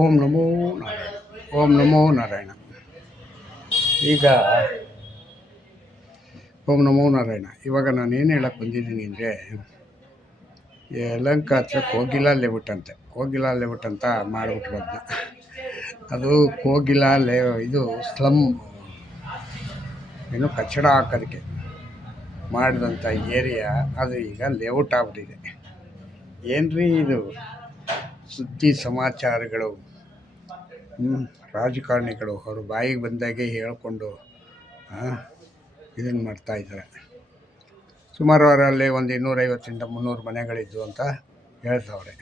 ಓಂ ನಮೋ ನಾರಾಯಣ. ಓಂ ನಮೋ ನಾರಾಯಣ. ಈಗ ಓಂ ನಮೋ ನಾರಾಯಣ. ಇವಾಗ ನಾನು ಏನು ಹೇಳಕ್ಕೆ ಬಂದಿದ್ದೀನಿ ಅಂದರೆ, ಯಲಹಂಕ ಹತ್ರ ಕೋಗಿಲ ಲೇಔಟ್ ಅಂತೆ, ಕೋಗಿಲ ಲೇಔಟ್ ಅಂತ ಮಾಡಿಬಿಟ್ರು ಅದನ್ನ. ಅದು ಕೋಗಿಲ ಇದು ಸ್ಲಮ್ ಏನು ಕಚ್ಚಡ ಹಾಕೋದಕ್ಕೆ ಮಾಡಿದಂಥ ಏರಿಯಾ ಅದು ಈಗ ಲೇಔಟ್ ಆಗ್ಬಿಟ್ಟಿದೆ. ಏನ್ರಿ ಇದು ಸುದ್ದಿ ಸಮಾಚಾರಗಳು, ರಾಜಕಾರಣಿಗಳು ಅವರು ಬಾಯಿಗೆ ಬಂದಾಗೆ ಹೇಳ್ಕೊಂಡು ಇದನ್ನು ಮಾಡ್ತಾಯಿದ್ದಾರೆ. ಸುಮಾರು ಅವರಲ್ಲಿ ಒಂದು 250 300 ಮನೆಗಳಿದ್ದು ಅಂತ ಹೇಳ್ತವ್ರೆ.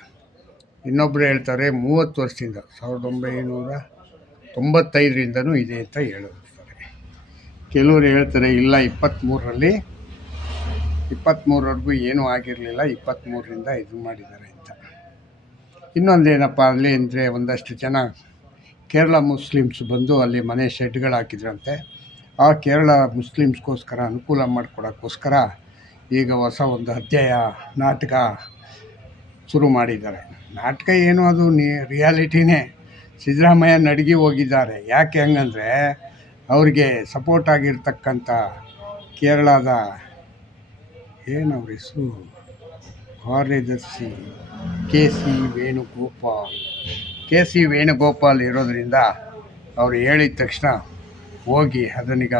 ಇನ್ನೊಬ್ಬರು ಹೇಳ್ತಾರೆ 30 ವರ್ಷದಿಂದ 1995ರಿಂದನೂ ಇದೆ ಅಂತ ಹೇಳಿರ್ತಾರೆ. ಕೆಲವರು ಹೇಳ್ತಾರೆ ಇಲ್ಲ 23ವರೆಗೂ ಏನೂ ಆಗಿರಲಿಲ್ಲ, 23ರಿಂದ ಇದು ಮಾಡಿದ್ದಾರೆ ಅಂತ. ಇನ್ನೊಂದೇನಪ್ಪ ಅಲ್ಲಿ ಅಂದರೆ, ಒಂದಷ್ಟು ಜನ ಕೇರಳ ಮುಸ್ಲಿಮ್ಸ್ ಬಂದು ಅಲ್ಲಿ ಮನೆ ಶೆಡ್ಗಳು ಹಾಕಿದ್ರಂತೆ. ಆ ಕೇರಳ ಮುಸ್ಲಿಮ್ಸ್ಗೋಸ್ಕರ ಅನುಕೂಲ ಮಾಡಿಕೊಡೋಕ್ಕೋಸ್ಕರ ಈಗ ಹೊಸ ಒಂದು ಅಧ್ಯಾಯ ನಾಟಕ ಶುರು ಮಾಡಿದ್ದಾರೆ. ನಾಟಕ ಏನು, ಅದು ರಿಯಾಲಿಟಿನೇ. ಸಿದ್ದರಾಮಯ್ಯ ನಡಗಿ ಹೋಗಿದ್ದಾರೆ. ಯಾಕೆ ಹಂಗಂದರೆ, ಅವ್ರಿಗೆ ಸಪೋರ್ಟ್ ಆಗಿರ್ತಕ್ಕಂಥ ಕೇರಳದ ಏನವ್ರ ಹೆಸರು, ಕಾರ್ಯದರ್ಶಿ ಕೆ ಸಿ ವೇಣುಗೋಪಾಲ್ ಇರೋದರಿಂದ ಅವರು ಹೇಳಿದ ತಕ್ಷಣ ಹೋಗಿ ಅದನ್ನೀಗ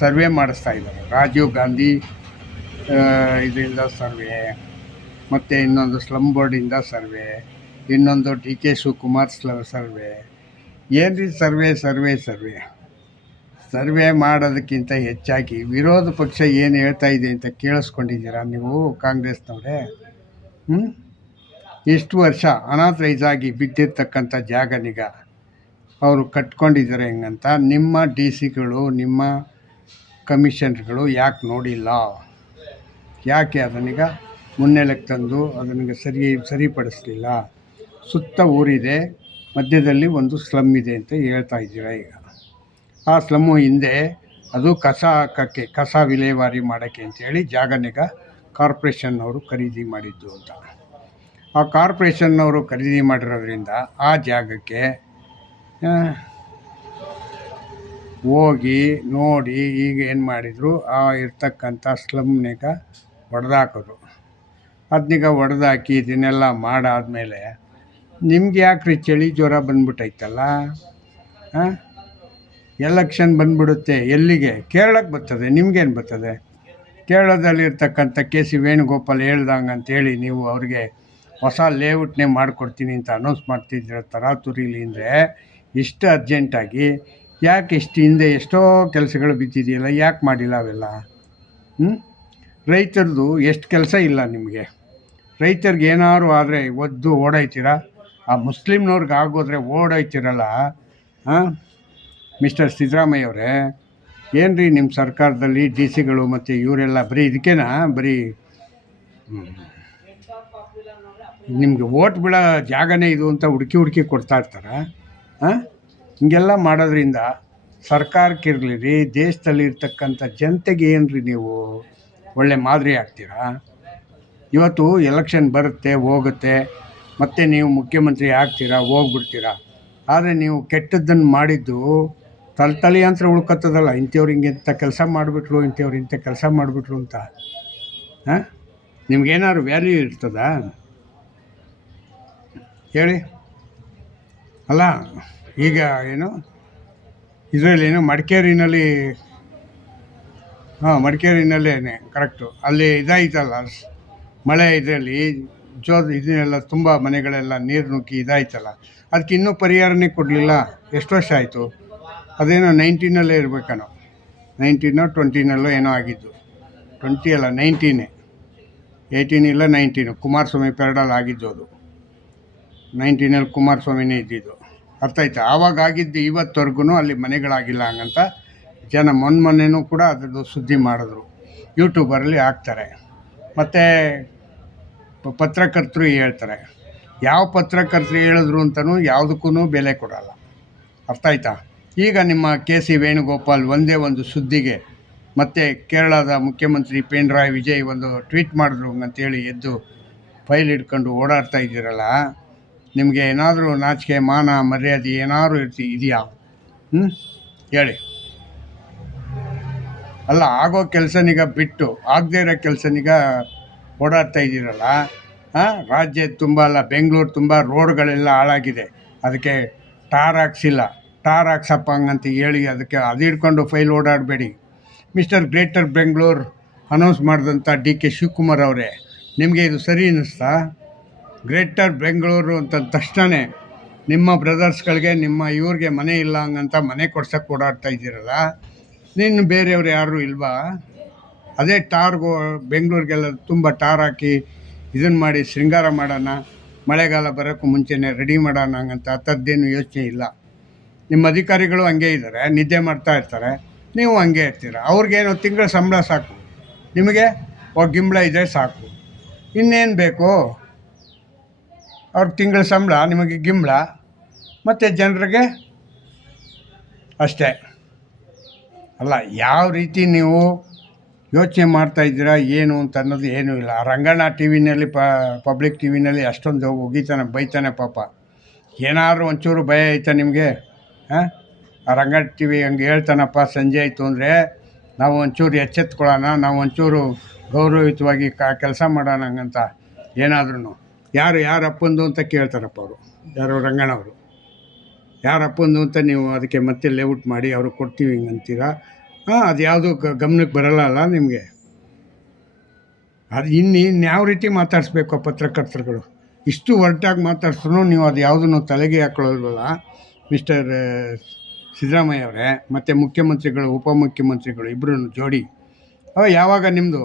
ಸರ್ವೆ ಮಾಡಿಸ್ತಾ ಇದ್ದಾರೆ. ರಾಜೀವ್ ಗಾಂಧಿ ಇದರಿಂದ ಸರ್ವೆ, ಮತ್ತು ಇನ್ನೊಂದು ಸ್ಲಮ್ ಬೋರ್ಡಿಂದ ಸರ್ವೆ, ಇನ್ನೊಂದು ಡಿ ಕೆ ಶಿವಕುಮಾರ್ ಸರ್ವೆ. ಏನ್ರಿ ಸರ್ವೆ ಮಾಡೋದಕ್ಕಿಂತ ಹೆಚ್ಚಾಗಿ ವಿರೋಧ ಪಕ್ಷ ಏನು ಹೇಳ್ತಾ ಇದೆ ಅಂತ ಕೇಳಿಸ್ಕೊಂಡಿದ್ದೀರಾ ನೀವು ಕಾಂಗ್ರೆಸ್ನವರೇ? ಇಷ್ಟು ವರ್ಷ ಅನಾಥರೈಸ್ ಆಗಿ ಬಿದ್ದಿರ್ತಕ್ಕಂಥ ಜಾಗನೀಗ ಅವರು ಕಟ್ಕೊಂಡಿದ್ದಾರೆ ಹೆಂಗಂತ ನಿಮ್ಮ ಡಿ ಸಿಗಳು, ನಿಮ್ಮ ಕಮಿಷನರ್ಗಳು ಯಾಕೆ ನೋಡಿಲ್ಲ? ಯಾಕೆ ಅದನ್ನೀಗ ಮುನ್ನೆಲೆಗೆ ತಂದು ಅದನ್ನು ಸರಿಪಡಿಸಲಿಲ್ಲ? ಸುತ್ತ ಊರಿದೆ, ಮಧ್ಯದಲ್ಲಿ ಒಂದು ಸ್ಲಮ್ ಇದೆ ಅಂತ ಹೇಳ್ತಾ ಇದ್ದೀರಾ. ಈಗ ಆ ಸ್ಲಮ್ಮು ಹಿಂದೆ ಅದು ಕಸ ಹಾಕೋಕ್ಕೆ, ಕಸ ವಿಲೇವಾರಿ ಮಾಡೋಕ್ಕೆ ಅಂತೇಳಿ ಜಾಗನೀಗ ಕಾರ್ಪೊರೇಷನ್ನವರು ಖರೀದಿ ಮಾಡಿದ್ದು ಅಂತ. ಆ ಕಾರ್ಪೊರೇಷನ್ನವರು ಖರೀದಿ ಮಾಡಿರೋದ್ರಿಂದ ಆ ಜಾಗಕ್ಕೆ ಹೋಗಿ ನೋಡಿ ಈಗ ಏನು ಮಾಡಿದರು, ಆ ಇರ್ತಕ್ಕಂಥ ಸ್ಲಮ್ನೀಗ ಹೊಡೆದಾಕಿದ್ರು. ಅದನ್ನೀಗ ಹೊಡೆದಾಕಿ ಇದನ್ನೆಲ್ಲ ಮಾಡಾದಮೇಲೆ ನಿಮ್ಗೆ ಯಾಕ್ರಿ ಚಳಿ ಜ್ವರ ಬಂದ್ಬಿಟ್ಟೈತಲ್ಲ? ಎಲೆಕ್ಷನ್ ಬಂದ್ಬಿಡುತ್ತೆ. ಎಲ್ಲಿಗೆ? ಕೇರಳಕ್ಕೆ ಬರ್ತದೆ. ನಿಮ್ಗೇನು ಬರ್ತದೆ? ಕೇರಳದಲ್ಲಿರ್ತಕ್ಕಂಥ ಕೆ ಸಿ ವೇಣುಗೋಪಾಲ್ ಹೇಳ್ದಂಗೆ ಅಂತೇಳಿ ನೀವು ಅವ್ರಿಗೆ ಹೊಸ ಲೇಔಟ್ನೇ ಮಾಡಿಕೊಡ್ತೀನಿ ಅಂತ ಅನೌನ್ಸ್ ಮಾಡ್ತಿದ್ದೀರ ತರಾತುರಿಲಿ. ಅಂದರೆ ಇಷ್ಟು ಅರ್ಜೆಂಟಾಗಿ ಯಾಕೆ ಇಷ್ಟು ಹಿಂದೆ ಎಷ್ಟೋ ಕೆಲಸಗಳು ಬಿದ್ದಿದೆಯಲ್ಲ, ಯಾಕೆ ಮಾಡಿಲ್ಲ ಅವೆಲ್ಲ? ರೈತರದು ಎಷ್ಟು ಕೆಲಸ ಇಲ್ಲ ನಿಮಗೆ? ರೈತರಿಗೆ ಏನಾದ್ರು ಆದರೆ ಒದ್ದು ಓಡಾಯ್ತೀರಾ? ಆ ಮುಸ್ಲಿಮ್ನವ್ರಿಗೆ ಆಗೋದ್ರೆ ಓಡಾಯ್ತಿರಲ್ಲ. ಮಿಸ್ಟರ್ ಸಿದ್ದರಾಮಯ್ಯ ಅವರೇ, ಏನು ರೀ ನಿಮ್ಮ ಸರ್ಕಾರದಲ್ಲಿ ಡಿ ಸಿಗಳು ಮತ್ತು ಇವರೆಲ್ಲ ಬರೀ ಇದಕ್ಕೇನಾ, ಬರೀ ನಿಮಗೆ ಓಟ್ ಬೀಳೋ ಜಾಗನೇ ಇದು ಅಂತ ಹುಡುಕಿ ಕೊಡ್ತಾ ಇರ್ತಾರೆ. ಹಿಂಗೆಲ್ಲ ಮಾಡೋದ್ರಿಂದ ಸರ್ಕಾರಕ್ಕಿರಲಿ, ದೇಶದಲ್ಲಿ ಇರ್ತಕ್ಕಂಥ ಜನತೆಗೆ ಏನು ರೀ ನೀವು ಒಳ್ಳೆ ಮಾದರಿ ಆಗ್ತೀರಾ? ಇವತ್ತು ಎಲೆಕ್ಷನ್ ಬರುತ್ತೆ ಹೋಗುತ್ತೆ, ಮತ್ತು ನೀವು ಮುಖ್ಯಮಂತ್ರಿ ಆಗ್ತೀರಾ, ಹೋಗ್ಬಿಡ್ತೀರಾ. ಆದರೆ ನೀವು ಕೆಟ್ಟದ್ದನ್ನು ಮಾಡಿದ್ದು ತಲೆಯಂತ್ರ ಉಳ್ಕೊತದಲ್ಲ, ಇಂಥವ್ರು ಹಿಂಗೆ ಇಂಥ ಕೆಲಸ ಮಾಡಿಬಿಟ್ರು, ಇಂಥವ್ರು ಇಂಥ ಕೆಲಸ ಮಾಡಿಬಿಟ್ರು ಅಂತ. ನಿಮ್ಗೇನಾದ್ರು ವ್ಯಾಲ್ಯೂ ಇರ್ತದಾ ಹೇಳಿ? ಅಲ್ಲ, ಈಗ ಏನು ಇದರಲ್ಲೇನು ಮಡಿಕೇರಿನಲ್ಲಿ, ಮಡಿಕೇರಿನಲ್ಲೇ ಕರೆಕ್ಟು, ಅಲ್ಲಿ ಇದಾಯ್ತಲ್ಲ ಮಳೆ, ಇದರಲ್ಲಿ ಇದನ್ನೆಲ್ಲ ತುಂಬ ಮನೆಗಳೆಲ್ಲ ನೀರು ನುಗ್ಗಿ ಇದಾಯ್ತಲ್ಲ, ಅದಕ್ಕೆ ಇನ್ನೂ ಪರಿಹಾರನೇ ಕೊಡಲಿಲ್ಲ. ಎಷ್ಟು ವರ್ಷ ಆಯಿತು? ಅದೇನೋ 19ನಲ್ಲೇ ಇರಬೇಕನೋ, 19ನೋ 20ನಲ್ಲೋ ಏನೋ ಆಗಿದ್ದು. 20 ಅಲ್ಲ 19, 18 ಇಲ್ಲ 19, ಕುಮಾರಸ್ವಾಮಿ ಪೆರಡಲ್ಲಿ ಆಗಿದ್ದು. ಅದು 19ನಲ್ಲಿ ಕುಮಾರಸ್ವಾಮಿನೇ ಇದ್ದಿದ್ದು. ಅರ್ಥ ಆಯ್ತಾ? ಆವಾಗ ಆಗಿದ್ದು ಇವತ್ತವರೆಗೂ ಅಲ್ಲಿ ಮನೆಗಳಾಗಿಲ್ಲ ಹಂಗಂತ ಜನ ಮೊನ್ನೆನೂ ಕೂಡ ಅದರದ್ದು ಸುದ್ದಿ ಮಾಡಿದ್ರು, ಯೂಟ್ಯೂಬರಲ್ಲಿ ಹಾಕ್ತಾರೆ. ಮತ್ತು ಪತ್ರಕರ್ತರು ಹೇಳ್ತಾರೆ. ಯಾವ ಪತ್ರಕರ್ತರು ಹೇಳಿದ್ರು ಅಂತಲೂ ಯಾವುದಕ್ಕೂ ಬೆಲೆ ಕೊಡಲ್ಲ. ಅರ್ಥ ಆಯ್ತಾ? ಈಗ ನಿಮ್ಮ ಕೆ ಸಿ ವೇಣುಗೋಪಾಲ್ ಒಂದೇ ಒಂದು ಸುದ್ದಿಗೆ, ಮತ್ತು ಕೇರಳದ ಮುಖ್ಯಮಂತ್ರಿ ಪಿಣರಾಯಿ ವಿಜಯ್ ಒಂದು ಟ್ವೀಟ್ ಮಾಡಿದ್ರು ಅಂತೇಳಿ ಎದ್ದು ಫೈಲ್ ಹಿಡ್ಕೊಂಡು ಓಡಾಡ್ತಾ ಇದ್ದೀರಲ್ಲ, ನಿಮಗೆ ಏನಾದರೂ ನಾಚಿಕೆ ಮಾನ ಮರ್ಯಾದೆ ಏನಾದರೂ ಇದೆಯಾ? ಹೇಳಿ. ಅಲ್ಲ, ಆಗೋ ಕೆಲಸನೀಗ ಬಿಟ್ಟು ಆಗದೇ ಇರೋ ಕೆಲಸನೀಗ ಓಡಾಡ್ತಾ ಇದ್ದೀರಲ್ಲ. ರಾಜ್ಯ ತುಂಬ ಅಲ್ಲ, ಬೆಂಗಳೂರು ತುಂಬ ರೋಡ್ಗಳೆಲ್ಲ ಹಾಳಾಗಿದೆ, ಅದಕ್ಕೆ ಟಾರ್ ಹಾಕ್ಸಿಲ್ಲ. ಟಾರ್ ಹಾಕ್ಸಪ್ಪ ಹಂಗಂತ ಹೇಳಿ ಅದಕ್ಕೆ ಅದು ಹಿಡ್ಕೊಂಡು ಫೈಲ್ ಓಡಾಡಬೇಡಿ. ಮಿಸ್ಟರ್ ಗ್ರೇಟರ್ ಬೆಂಗಳೂರು ಅನೌನ್ಸ್ ಮಾಡಿದಂಥ ಡಿ.ಕೆ. ಶಿವಕುಮಾರ್ ಅವರೇ, ನಿಮಗೆ ಇದು ಸರಿ ಅನ್ನಿಸ್ತಾ? ಗ್ರೇಟರ್ ಬೆಂಗಳೂರು ಅಂತ ತಕ್ಷಣವೇ ನಿಮ್ಮ ಬ್ರದರ್ಸ್ಗಳಿಗೆ, ನಿಮ್ಮ ಇವ್ರಿಗೆ ಮನೆ ಇಲ್ಲ ಹಂಗಂತ ಮನೆ ಕೊಡ್ಸೋಕ್ಕೆ ಓಡಾಡ್ತಾ ಇದ್ದೀರಲ್ಲ, ನೀನು ಬೇರೆಯವ್ರು ಯಾರು ಇಲ್ವಾ? ಅದೇ ಟಾರ್ಗು ಬೆಂಗಳೂರಿಗೆಲ್ಲ ತುಂಬ ಟಾರ್ ಹಾಕಿ ಇದನ್ನು ಮಾಡಿ ಶೃಂಗಾರ ಮಾಡೋಣ, ಮಳೆಗಾಲ ಬರೋಕ್ಕೂ ಮುಂಚೆನೇ ರೆಡಿ ಮಾಡೋಣ ಹಂಗಂತ ಆ ಥರದ್ದೇನು ಯೋಚನೆ ಇಲ್ಲ. ನಿಮ್ಮ ಅಧಿಕಾರಿಗಳು ಹಂಗೆ ಇದ್ದಾರೆ, ನಿದ್ದೆ ಮಾಡ್ತಾ ಇರ್ತಾರೆ, ನೀವು ಹಂಗೆ ಇರ್ತೀರ. ಅವ್ರಿಗೇನು ತಿಂಗಳ ಸಂಬಳ ಸಾಕು, ನಿಮಗೆ ಗಿಂಬಳ ಇದೆ ಸಾಕು, ಇನ್ನೇನು ಬೇಕು? ಅವ್ರಿಗೆ ತಿಂಗಳ ಸಂಬಳ, ನಿಮಗೆ ಗಿಂಬಳ, ಮತ್ತು ಜನರಿಗೆ ಅಷ್ಟೇ. ಅಲ್ಲ, ಯಾವ ರೀತಿ ನೀವು ಯೋಚನೆ ಮಾಡ್ತಾಯಿದ್ದೀರಾ ಏನು ಅಂತ ಅನ್ನೋದು ಏನೂ ಇಲ್ಲ. ರಂಗಣ್ಣ ಟಿ ವಿನಲ್ಲಿ ಪಬ್ಲಿಕ್ ಟಿ ವಿನಲ್ಲಿ ಅಷ್ಟೊಂದು ಒಗಿತಾನೆ, ಬೈತಾನೆ ಪಾಪ. ಏನಾದ್ರು ಒಂಚೂರು ಭಯ ಐತಾ ನಿಮಗೆ? ಆ ರಂಗಣ್ಣ ಟಿ ವಿ ಹಂಗೆ ಹೇಳ್ತಾನಪ್ಪ, ಸಂಜೆ ಆಯಿತು ಅಂದರೆ ನಾವು ಒಂಚೂರು ಎಚ್ಚೆತ್ಕೊಳ್ಳೋಣ, ನಾವು ಒಂಚೂರು ಗೌರವಯುತವಾಗಿ ಕೆಲಸ ಮಾಡೋಣ ಹಂಗಂತ. ಏನಾದ್ರೂ ಯಾರು ಅಪ್ಪಂದು ಅಂತ ಕೇಳ್ತಾರಪ್ಪ ಅವರು, ಯಾರು ರಂಗಣ್ಣವರು. ಯಾರು ಅಪ್ಪಂದು ಅಂತ ನೀವು ಅದಕ್ಕೆ ಮತ್ತೆ ಲೇಔಟ್ ಮಾಡಿ ಅವ್ರಿಗೆ ಕೊಡ್ತೀವಿ ಹಿಂಗಂತೀರ. ಅದು ಯಾವುದು ಗಮನಕ್ಕೆ ಬರಲ್ಲ ಅಲ್ಲ ನಿಮಗೆ. ಅದು ಇನ್ಯಾವ ರೀತಿ ಮಾತಾಡಿಸ್ಬೇಕು ಆ ಪತ್ರಕರ್ತರುಗಳು? ಇಷ್ಟು ಒರಟಾಗಿ ಮಾತಾಡ್ಸ್ರು ನೀವು ಅದು ಯಾವುದನ್ನು ತಲೆಗೆ ಹಾಕೊಳ್ಳಲ್ವಲ್ಲ ಮಿಸ್ಟರ್ ಸಿದ್ದರಾಮಯ್ಯ ಅವರೇ, ಮತ್ತು ಮುಖ್ಯಮಂತ್ರಿಗಳು ಉಪಮುಖ್ಯಮಂತ್ರಿಗಳು ಇಬ್ಬರು ಜೋಡಿ. ಯಾವಾಗ ನಿಮ್ಮದು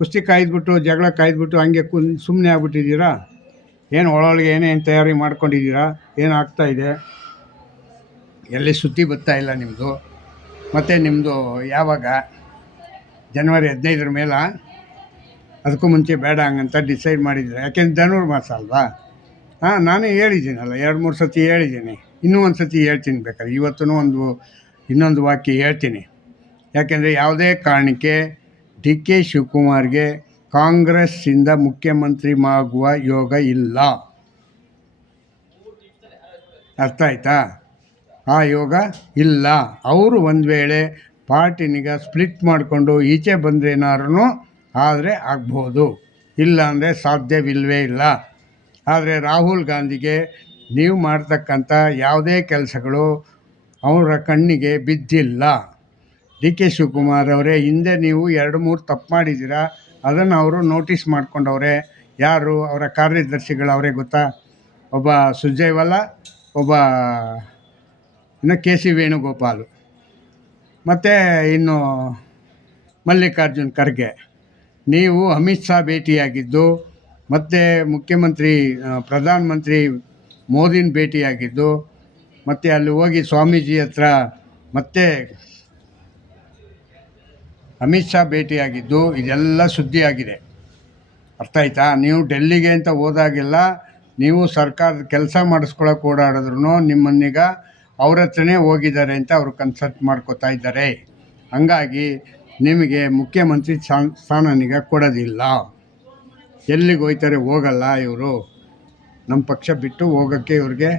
ಕುಸ್ತಿ ಕಾಯ್ದುಬಿಟ್ಟು ಜಗಳ ಕಾಯ್ದುಬಿಟ್ಟು ಹಂಗೆ ಸುಮ್ಮನೆ ಆಗ್ಬಿಟ್ಟಿದ್ದೀರಾ? ಏನು ಒಳಗೆ ಏನೇನು ತಯಾರಿ ಮಾಡ್ಕೊಂಡಿದ್ದೀರಾ? ಏನು ಆಗ್ತಾಯಿದೆ? ಎಲ್ಲಿ ಸುದ್ದಿ ಬರ್ತಾಯಿಲ್ಲ ನಿಮ್ಮದು. ಮತ್ತು ನಿಮ್ಮದು ಯಾವಾಗ ಜನವರಿ 15 ಮೇಲೆ, ಅದಕ್ಕೂ ಮುಂಚೆ ಬೇಡ ಹಂಗಂತ ಡಿಸೈಡ್ ಮಾಡಿದ್ದೀರಾ? ಯಾಕೆಂದ್ರೆ ಧನುರ್ಮಾಸ ಅಲ್ವಾ? ನಾನೇ ಹೇಳಿದ್ದೀನಲ್ಲ, 2-3 ಸತಿ ಹೇಳಿದ್ದೀನಿ, ಇನ್ನೂ ಒಂದು ಸತಿ ಹೇಳ್ತೀನಿ ಬೇಕಾದ್ರೆ. ಇವತ್ತೂ ಇನ್ನೊಂದು ವಾಕ್ಯ ಹೇಳ್ತೀನಿ. ಯಾಕೆಂದರೆ ಯಾವುದೇ ಕಾರಣಕ್ಕೆ ಡಿ.ಕೆ. ಶಿವಕುಮಾರ್ಗೆ ಕಾಂಗ್ರೆಸ್ಸಿಂದ ಮುಖ್ಯಮಂತ್ರಿ ಆಗುವ ಯೋಗ ಇಲ್ಲ. ಅರ್ಥ ಆಯ್ತಾ? ಆ ಯೋಗ ಇಲ್ಲ. ಅವರು ಒಂದು ವೇಳೆ ಪಾರ್ಟಿನಿಗ ಸ್ಪ್ಲಿಟ್ ಮಾಡಿಕೊಂಡು ಈಚೆ ಬಂದ್ರೇನಾದ್ರೂ ಆದರೆ ಆಗ್ಬೋದು, ಇಲ್ಲ ಅಂದರೆ ಸಾಧ್ಯವಿಲ್ಲವೇ ಇಲ್ಲ. ಆದರೆ ರಾಹುಲ್ ಗಾಂಧಿಗೆ ನೀವು ಮಾಡ್ತಕ್ಕಂಥ ಯಾವುದೇ ಕೆಲಸಗಳು ಅವರ ಕಣ್ಣಿಗೆ ಬಿದ್ದಿಲ್ಲ. ಡಿ.ಕೆ. ಶಿವಕುಮಾರ್ ಅವರೇ, ಹಿಂದೆ ನೀವು 2-3 ತಪ್ಪು ಮಾಡಿದ್ದೀರಾ, ಅದನ್ನು ಅವರು ನೋಟಿಸ್ ಮಾಡ್ಕೊಂಡವ್ರೆ. ಯಾರು? ಅವರ ಕಾರ್ಯದರ್ಶಿಗಳು ಗೊತ್ತಾ? ಒಬ್ಬ ಸುರ್ಜೇವಾಲಾ, ಒಬ್ಬ ಇನ್ನು ಕೆ.ಸಿ. ವೇಣುಗೋಪಾಲ್, ಮತ್ತು ಇನ್ನು ಮಲ್ಲಿಕಾರ್ಜುನ್ ಖರ್ಗೆ. ನೀವು ಅಮಿತ್ ಶಾ ಭೇಟಿಯಾಗಿದ್ದು, ಮತ್ತು ಪ್ರಧಾನಮಂತ್ರಿ ಮೋದಿನ ಭೇಟಿಯಾಗಿದ್ದು, ಮತ್ತು ಅಲ್ಲಿ ಹೋಗಿ ಸ್ವಾಮೀಜಿ ಹತ್ರ ಮತ್ತೆ ಅಮಿತ್ ಶಾ ಭೇಟಿಯಾಗಿದ್ದು, ಇದೆಲ್ಲ ಸುದ್ದಿಯಾಗಿದೆ. ಅರ್ಥ ಆಯ್ತಾ? ನೀವು ಡೆಲ್ಲಿಗೆ ಅಂತ ಹೋದಾಗೆಲ್ಲ ನೀವು ಸರ್ಕಾರದ ಕೆಲಸ ಮಾಡಿಸ್ಕೊಳಕ್ಕೆ ಓಡಾಡಿದ್ರು ನಿಮ್ಮನ್ನೀಗ ಅವ್ರ ಹತ್ರನೇ ಹೋಗಿದ್ದಾರೆ ಅಂತ ಅವರು ಕನ್ಸಲ್ಟ್ ಮಾಡ್ಕೋತಾ ಇದ್ದಾರೆ. ಹಂಗಾಗಿ ನಿಮಗೆ ಮುಖ್ಯಮಂತ್ರಿ ಸ್ಥಾನನೀಗ ಕೊಡೋದಿಲ್ಲ. ಎಲ್ಲಿಗೆ ಹೋಗ್ತಾರೆ? ಹೋಗಲ್ಲ ಇವರು. ನಮ್ಮ ಪಕ್ಷ ಬಿಟ್ಟು ಹೋಗೋಕ್ಕೆ ಇವ್ರಿಗೆ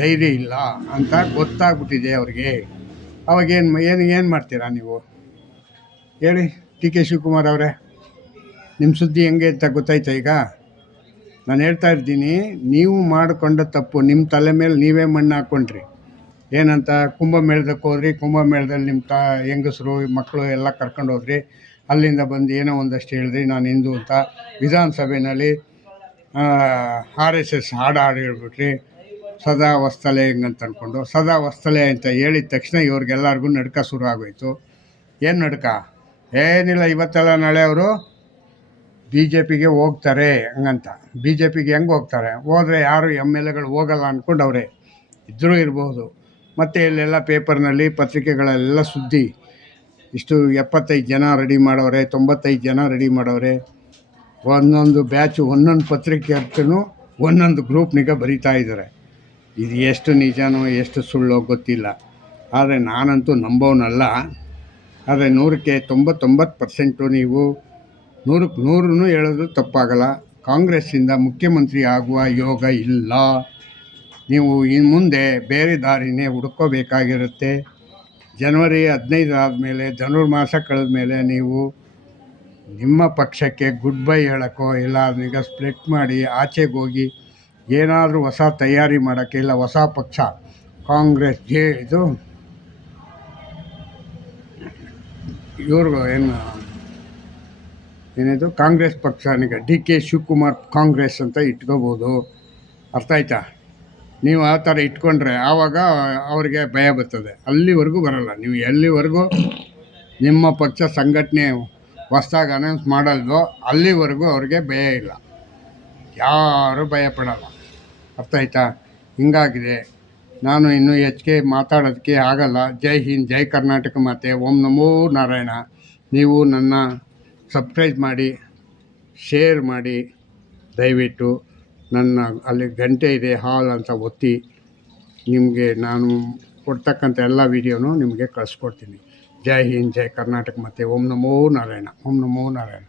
ಧೈರ್ಯ ಇಲ್ಲ ಅಂತ ಗೊತ್ತಾಗ್ಬಿಟ್ಟಿದೆ ಅವ್ರಿಗೆ. ಅವಾಗೇನು ಮಾಡ್ತೀರಾ ನೀವು ಹೇಳಿ? ಡಿ.ಕೆ. ಶಿವಕುಮಾರ್ ಅವರೇ, ನಿಮ್ಮ ಸುದ್ದಿ ಹೆಂಗೆ ಅಂತ ಗೊತ್ತಾಯ್ತಾ? ಈಗ ನಾನು ಹೇಳ್ತಾ ಇದ್ದೀನಿ, ನೀವು ಮಾಡಿಕೊಂಡ ತಪ್ಪು ನಿಮ್ಮ ತಲೆ ಮೇಲೆ ನೀವೇ ಮಣ್ಣು ಹಾಕ್ಕೊಂಡ್ರಿ. ಏನಂತ? ಕುಂಭಮೇಳದಕ್ಕೆ ಹೋದ್ರಿ, ಕುಂಭಮೇಳದಲ್ಲಿ ನಿಮ್ಮ ಹೆಂಗಸರು ಮಕ್ಕಳು ಎಲ್ಲ ಕರ್ಕೊಂಡು ಹೋದ್ರಿ. ಅಲ್ಲಿಂದ ಬಂದು ಏನೋ ಒಂದಷ್ಟು ಹೇಳಿದ್ರಿ, ನಾನು ಹಿಂದೂ ಅಂತ. ವಿಧಾನಸಭೆಯಲ್ಲಿ RSS ಹಾಡು ಹೇಳ್ಬಿಟ್ರಿ, ಸದಾ ಹೊಸ್ತಲೆ ಹೆಂಗಂತ ಅಂದ್ಕೊಂಡು. ಸದಾ ಹೊಸ್ತಲೆ ಅಂತ ಹೇಳಿದ ತಕ್ಷಣ ಇವ್ರಿಗೆಲ್ಲರಿಗೂ ನಡ್ಕ ಶುರು ಆಗೋಯ್ತು. ಏನು ನಡ್ಕ? ಏನಿಲ್ಲ, ಇವತ್ತೆಲ್ಲ ನಾಳೆ ಅವರು BJPಗೆ ಹೋಗ್ತಾರೆ ಹಂಗಂತ. BJPಗೆ ಹೆಂಗೆ ಹೋಗ್ತಾರೆ? ಹೋದರೆ ಯಾರು MLAಗಳು ಹೋಗಲ್ಲ ಅಂದ್ಕೊಂಡವ್ರೆ. ಇದ್ದರೂ ಇರ್ಬೋದು. ಮತ್ತು ಇಲ್ಲೆಲ್ಲ ಪೇಪರ್ನಲ್ಲಿ ಪತ್ರಿಕೆಗಳೆಲ್ಲ ಸುದ್ದಿ, ಇಷ್ಟು 75 ಜನ ರೆಡಿ ಮಾಡವ್ರೆ, 95 ಜನ ರೆಡಿ ಮಾಡವ್ರೆ. ಒಂದೊಂದು ಬ್ಯಾಚು ಒಂದೊಂದು ಪತ್ರಿಕೆ ಅರ್ಥನೂ ಒಂದೊಂದು ಗ್ರೂಪ್ನಿಗ ಬರಿತಾ ಇದ್ದಾರೆ. ಇದು ಎಷ್ಟು ನಿಜನೋ ಎಷ್ಟು ಸುಳ್ಳೋ ಗೊತ್ತಿಲ್ಲ, ಆದರೆ ನಾನಂತೂ ನಂಬೋನಲ್ಲ. ಆದರೆ 100ಕ್ಕೆ 99% ನೀವು 100ಕ್ಕೆ 100 ಹೇಳಿದ್ರು ತಪ್ಪಾಗಲ್ಲ. ಕಾಂಗ್ರೆಸ್ಸಿಂದ ಮುಖ್ಯಮಂತ್ರಿ ಆಗುವ ಯೋಗ ಇಲ್ಲ. ನೀವು ಇನ್ನು ಮುಂದೆ ಬೇರೆ ದಾರಿನೇ ಹುಡ್ಕೋಬೇಕಾಗಿರುತ್ತೆ. ಜನವರಿ 15 ಆದಮೇಲೆ ಧನುರ್ಮಾಸ ಕಳೆದ ಮೇಲೆ ನೀವು ನಿಮ್ಮ ಪಕ್ಷಕ್ಕೆ ಗುಡ್ ಬೈ ಹೇಳೋಕ್ಕೋ ಇಲ್ಲ ಈಗ ಸ್ಪ್ಲಿಟ್ ಮಾಡಿ ಆಚೆಗೆ ಹೋಗಿ ಏನಾದರೂ ಹೊಸ ತಯಾರಿ ಮಾಡೋಕ್ಕೆ, ಇಲ್ಲ ಹೊಸ ಪಕ್ಷ ಕಾಂಗ್ರೆಸ್ ಇವ್ರಿಗೂ ಏನಿದು ಕಾಂಗ್ರೆಸ್ ಪಕ್ಷ ಡಿ ಕೆ ಶಿವಕುಮಾರ್ ಕಾಂಗ್ರೆಸ್ ಅಂತ ಇಟ್ಕೋಬೋದು. ಅರ್ಥ ಆಯ್ತಾ? ನೀವು ಆ ಥರ ಇಟ್ಕೊಂಡ್ರೆ ಆವಾಗ ಅವ್ರಿಗೆ ಭಯ ಬರ್ತದೆ. ಅಲ್ಲಿವರೆಗೂ ಬರಲ್ಲ. ನೀವು ಎಲ್ಲಿವರೆಗೂ ನಿಮ್ಮ ಪಕ್ಷ ಸಂಘಟನೆ ಹೊಸ್ದಾಗಿ ಅನೌನ್ಸ್ ಮಾಡಲ್ವೋ ಅಲ್ಲಿವರೆಗೂ ಅವ್ರಿಗೆ ಭಯ ಇಲ್ಲ. ಯಾರೂ ಭಯ ಪಡಲ್ಲ. ಅರ್ಥ ಆಯ್ತಾ? ಹಿಂಗಾಗಿದೆ. ನಾನು ಇನ್ನೂ ಹೆಚ್ಚಿಗೆ ಮಾತಾಡೋದಕ್ಕೆ ಆಗಲ್ಲ. ಜೈ ಹಿಂದ್, ಜೈ ಕರ್ನಾಟಕ ಮಾತೆ, ಓಂ ನಮೋ ನಾರಾಯಣ. ನೀವು ನನ್ನ ಸಬ್ಸ್ಕ್ರೈಬ್ ಮಾಡಿ, ಶೇರ್ ಮಾಡಿ, ದಯವಿಟ್ಟು ನನ್ನ ಅಲ್ಲಿ ಗಂಟೆ ಇದೆ ಹಾಲ್ ಅಂತ ಒತ್ತಿ. ನಿಮಗೆ ನಾನು ಕೊಡ್ತಕ್ಕಂಥ ಎಲ್ಲ ವೀಡಿಯೋನು ನಿಮಗೆ ಕಳಿಸ್ಕೊಡ್ತೀನಿ. ಜೈ ಹಿಂದ್, ಜೈ ಕರ್ನಾಟಕ ಮಾತೆ, ಓಂ ನಮೋ ನಾರಾಯಣ, ಓಂ ನಮೋ ನಾರಾಯಣ.